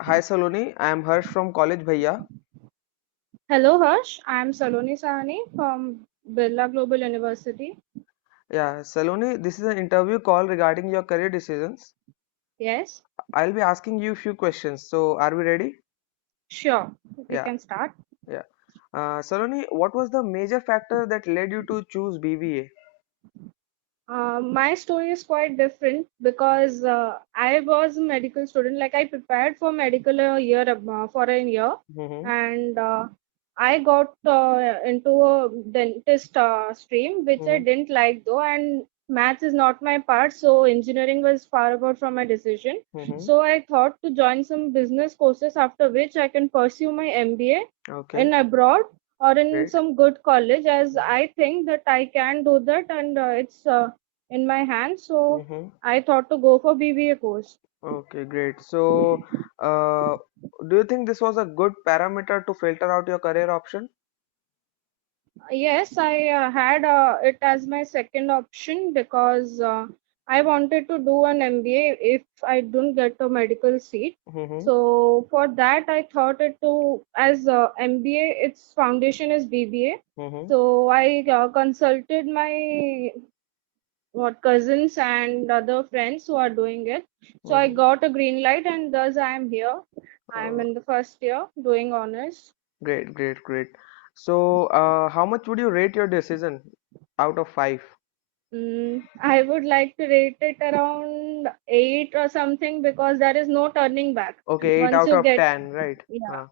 Hi Saloni, I am Harsh from College Bhaiya. Hello Harsh, I am Saloni Sahani from Birla Global University. Yeah, Saloni, this is an interview call regarding your career decisions. Yes, I'll be asking you a few questions. So, are we ready? sure, we Yeah, can start. yeah. Saloni, what was the major factor that led you to choose BBA? My story is quite different because I was a medical student. Like I prepared for medical for a year, Mm-hmm. and I got into a dentist stream, which I Mm-hmm. didn't like though. And maths is not my part, so engineering was far apart from my decision. Mm-hmm. So I thought to join some business courses after which I can pursue my MBA Okay, in abroad or in great. some good college, as Mm-hmm. I think that I can do that, and it's in my hand. So Mm-hmm. I thought to go for BBA course. Okay, great. So, uh, do you think this was a good parameter to filter out your career option? Yes, I had it as my second option because I wanted to do an MBA if I don't get a medical seat. Mm-hmm. So for that, I thought it to as MBA, its foundation is BBA. Mm-hmm. So I consulted my what cousins and other friends who are doing it. So I Mm-hmm. got a green light, and thus I am here. I am in the first year doing honors. Great, great, great. So, how much would you rate your decision out of 5? I would like to rate it around 8 or something because there is no turning back. Okay, 8 Once out you of get, 10, right? yeah,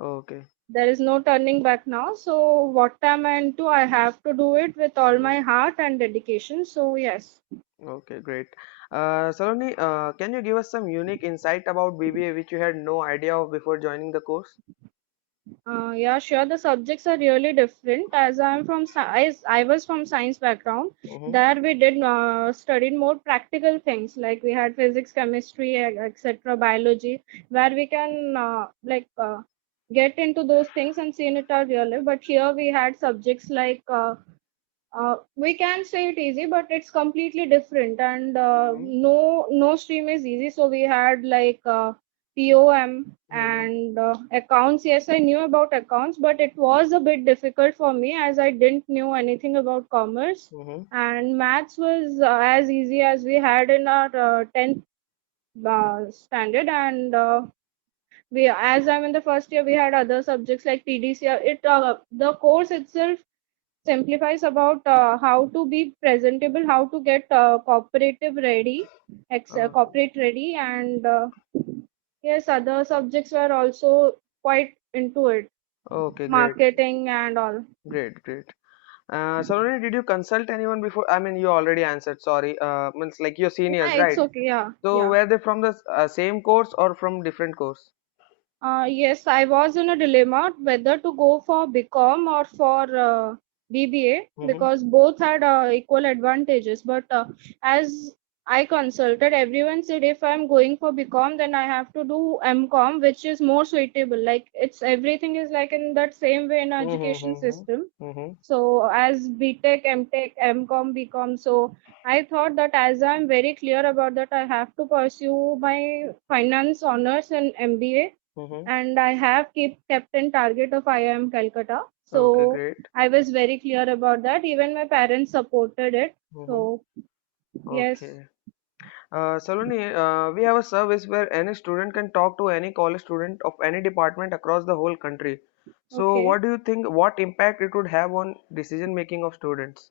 Okay, there is no turning back now. So, what I'm into, I have to do it with all my heart and dedication. So, yes. okay, great. Saloni, can you give us some unique insight about BBA which you had no idea of before joining the course? Yeah, sure. The subjects are really different. As I'm from, I was from science background. Mm-hmm. There we did studied more practical things like we had physics, chemistry, etc., biology, where we can get into those things and see in it our real life. But here we had subjects like we can say it easy, but it's completely different, and Mm-hmm. no stream is easy. So we had like POM Mm-hmm. and accounts. Yes, I knew about accounts, but it was a bit difficult for me as I didn't knew anything about commerce. Mm-hmm. And maths was as easy as we had in our 10th standard, and we as I'm in the first year, we had other subjects like PDC. It the course itself simplifies about how to be presentable, how to get cooperative ready, Okay, corporate ready, and yes, other subjects were also quite into it, okay, great, marketing and all. great, great. Saloni, did you consult anyone before? I mean, you already answered, sorry. Means like your seniors, Yeah, it's right? okay. Yeah, So, yeah. were they from the same course or from different course? Yes, I was in a dilemma whether to go for BCom or for BBA Mm-hmm. because both had equal advantages. But as I consulted, everyone said if I'm going for BCom, then I have to do MCom, which is more suitable. Like it's everything is like in that same way in education system. Mm-hmm. Mm-hmm. So as BTech, MTech, MCom, BCom, so I thought that as I'm very clear about that, I have to pursue my finance honors in MBA, Mm-hmm. and I have kept in target of IIM Calcutta. Okay, So great. I was very clear about that. Even my parents supported it. Mm-hmm. So yes, Okay. Saloni, we have a service where any student can talk to any college student of any department across the whole country. So, okay. what do you think? What impact it would have on decision making of students?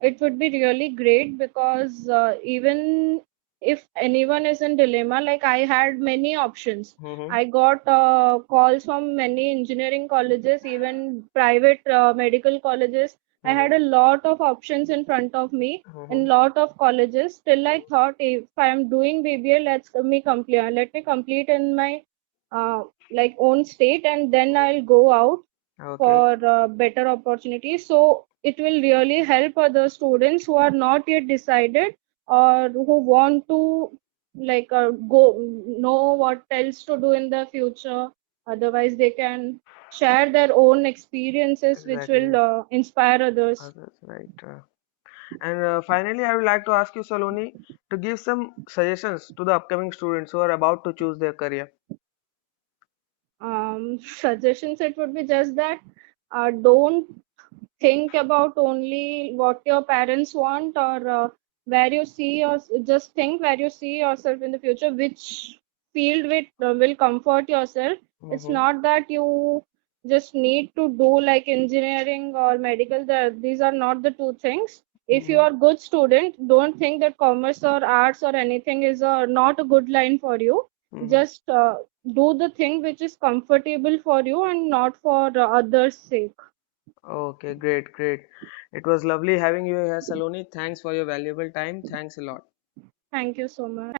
It would be really great because even if anyone is in dilemma, like I had many options. Mm-hmm. I got calls from many engineering colleges, even private medical colleges. I Mm-hmm. had a lot of options in front of me in Mm-hmm. lot of colleges. Still, I thought if I am doing BBA, let me complete in my uh, like own state, and then I'll go out Okay. for better opportunities. So it will really help other students who are not yet decided or who want to go know what else to do in the future. Otherwise, they can share their own experiences, which will Exactly. inspire others. That's right. And finally, I would like to ask you, Saloni, to give some suggestions to the upcoming students who are about to choose their career. Suggestions, it would be just that don't think about only what your parents want, or where you see your, just think where you see yourself in the future, which field will comfort yourself. It's Mm-hmm. not that you just need to do like engineering or medical. These are not the two things. If you Mm-hmm. are good student, don't think that commerce or arts or anything is not a good line for you. Mm-hmm. Just do the thing which is comfortable for you and not for others sake. Okay, great, great. It was lovely having you here, Saloni. Thanks for your valuable time. Thanks a lot. Thank you so much.